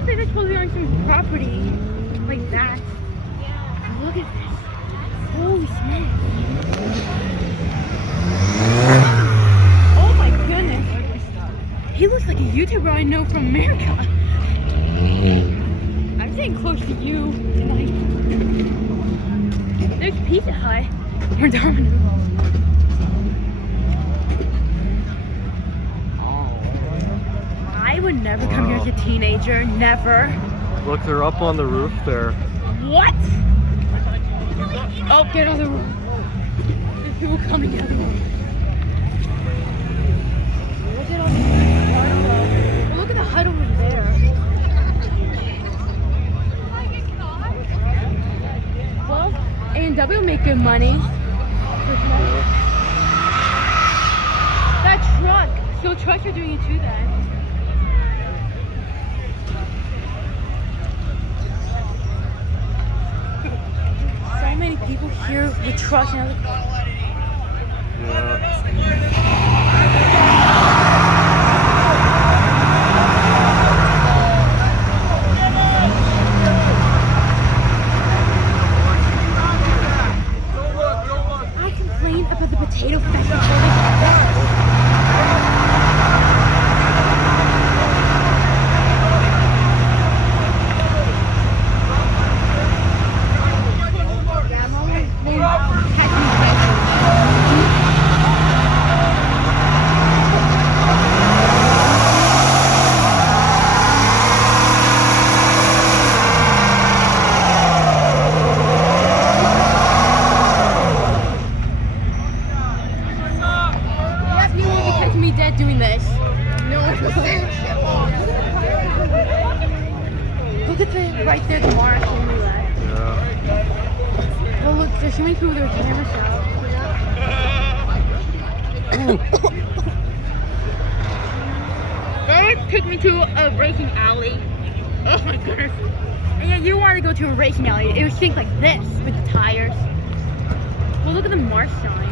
don't think they're supposed to be on some property like that. Yeah. Look at this. Holy smokes. Oh my goodness. He looks like a YouTuber I know from America. I'm staying close to you tonight. There's Pizza Hut or Domino's. I would never come here as a teenager. Never. Look, they're up on the roof there. What? Oh, get on the roof. There's people coming down the roof. Look at all the look at the hut over there. Well, A&W will make good money. That truck. So trucks are doing it too then. So many people here with trucks and other. I complained about the potato festival. Doing this. No. Look at the right there, the marsh. Yeah. Oh look, there's so many people with their cameras out. That took me to a racing alley. Oh my goodness. And yeah, you want to go to a racing alley. It would think like this with the tires. Well, look at the marsh sign.